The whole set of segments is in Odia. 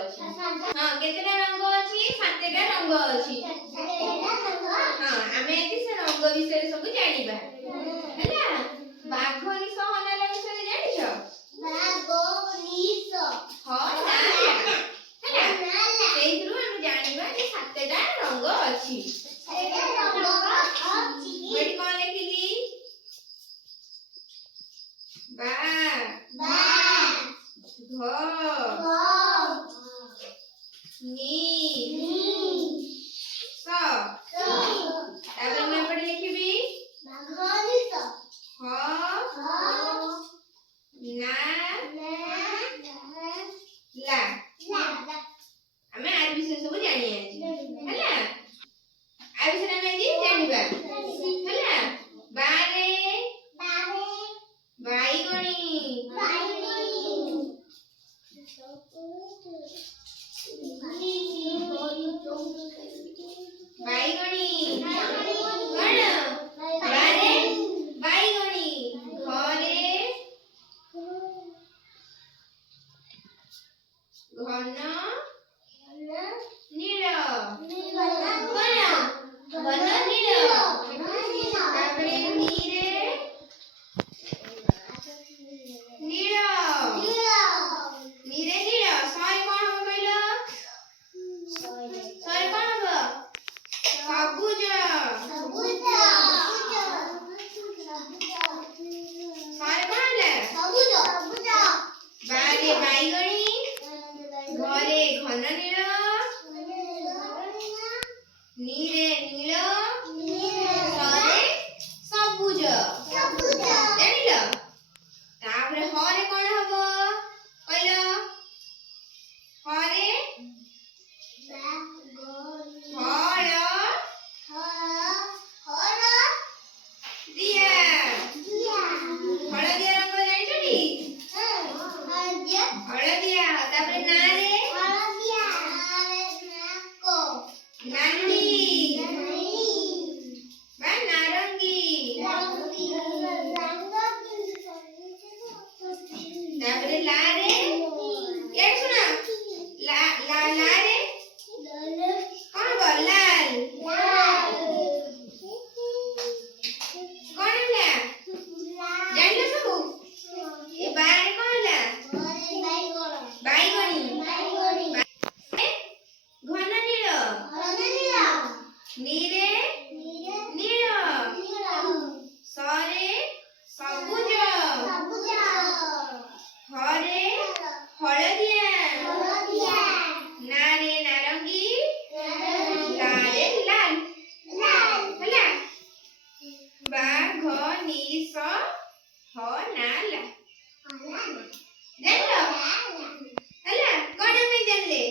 ଅଛି। ହଁ କେତେଟା ରଙ୍ଗ ଅଛି? 7ଟା ରଙ୍ଗ ଅଛି। ହଁ ଆମେ ଏଠି ସେ ରଙ୍ଗ ବିଷୟରେ ସବୁ ଜାଣିବା ହେଲା। ବାଘ ନିଶ ହନାଲା ବିଷୟରେ ଜାଣିଛ? ହନାଲା ହେଲା। ସେଇଥିରୁ ଆମେ ଜାଣିବା ଯେ 7ଟା ରଙ୍ଗ ଅଛି। ମୁଁ ଏଠି କଣ ଲେଖିଲି? ବା ଘ ନି ସ। ତାପରେ ମୁଁ ଏପଟେ ଲିଖିବି ନା ଲା। ଆମେ ଆର ବିଷୟ ସବୁ ଜାଣି ଆଜି ହେଲା। ଆ ବିଷୟରେ ଆମେ ଆଜି ଜାଣିବା ହେଲା। ବାରେ ବାଇଗଣି ବାଇଗଣି କଣ? ବାରେ ବାଇଗଣି। ଘରେ ଘନ ନୀଳ କଣ? ଘନ ନୀଳ। ତାପରେ ନୀରେ ନୀଳ ନୀରେ ନୀଳ। ସଏ କଣ ହବ କହିଲ? ସଏ କଣ ହବ? ସବୁଜ। ସଏ କଣ ହେଲା? ବାରେ ବାଇଗଣି ଘରେ ଘନ ନୀଳ ନୀରେ ନୀଳ ସରେ ସବୁଜ। ଜାଣିଲ? ତାପରେ ହରେ କଣ ହବ କହିଲ? ହରେ ହଳଦିଆ। ହଳଦିଆ ରଙ୍ଗ ଜାଣିଛନ୍ତି? ହଳଦିଆ। ତାପରେ ନାରେ ନାଲି ବା ନାରଙ୍ଗୀ। ତାପରେ ଲାରେ ଇଆଡେ ଶୁଣ। ଲାରେ କଣ ହବ? ଲାଲ। କଣ ହେଲା? ଜାଣିଲ ସବୁ? ଏ ବାରେ କଣ ହେଲା? ବାଇଗଣି। ଘନ ନୀଳ ନୀରେ ନୀଳ ସରେ ସବୁଜ ହରେ ହଳଦିଆ ନାରେ ନାରଙ୍ଗୀ ଲାରେ ଲାଲ ହେଲା। ବାଘ ନିଶ ହନାଲା। ଜାଣିଲ ହେଲା? କଣ ଆମେ ଜାଣିଲେ?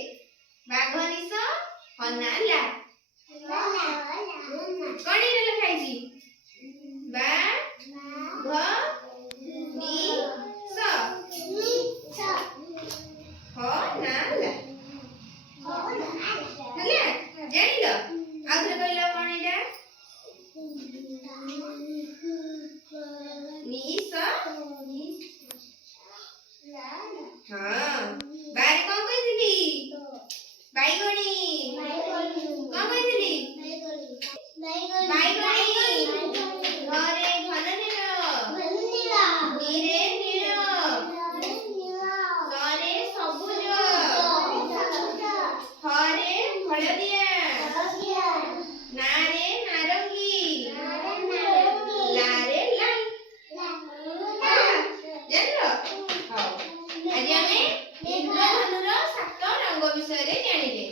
ବାଘ ନିଶ ହନାଲା। କଣ ଏଇଟା ଲେଖା ହେଇଛି? ବାଘ ନିଶ ହନାଲା ହେଲା। ଜାଣିଲ? ଆଉଥରେ କହିଲ କଣ ଏଇଟା? ନିଶ। ହଁ ବାରେ କଣ କହିଥିଲି? ବାଇଗଣି। କଣ କହିଥିଲି? ବାଇଗଣି। ଘରେ ଘନ ନୀଳ ନୀରେ ନୀଳ ସରେ ସବୁଜ ହରେ ହଳଦିଆ ନାରେ ନାରଙ୍ଗୀ ଲାରେ ଲାଲ। ଜାଣିଲ? ହଉ ଆଜି ଆମେ ଇନ୍ଦ୍ରଧନୁର 7 ରଙ୍ଗ ବିଷୟରେ ଜାଣିଲେ।